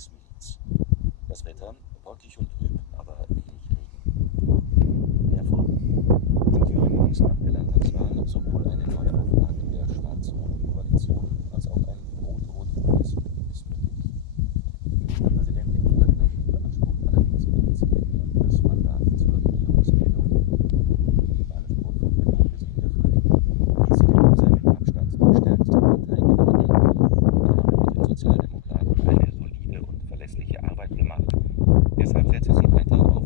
Tagesmiliz. Das Wetter wolkig und trüb, aber wenig Regen. Hervor. In Thüringen ist nach der Landtagswahl sowohl eine neue Auflage der schwarz-roten Koalition als auch ein rot-rot-grünes Bündnis möglich. Ministerpräsidentin Eva Knecht beansprucht allerdings mit den CDU das Mandat zur Regierungsbildung. Die Bayerische Rundfunkredaktion ist in der Früh. Die CDU sei mit Abstand die stärkste Partei geworden. Man habe mit den Sozialdemokraten eine solide und verlässliche Arbeit gemacht. Deshalb setze sie weiter auf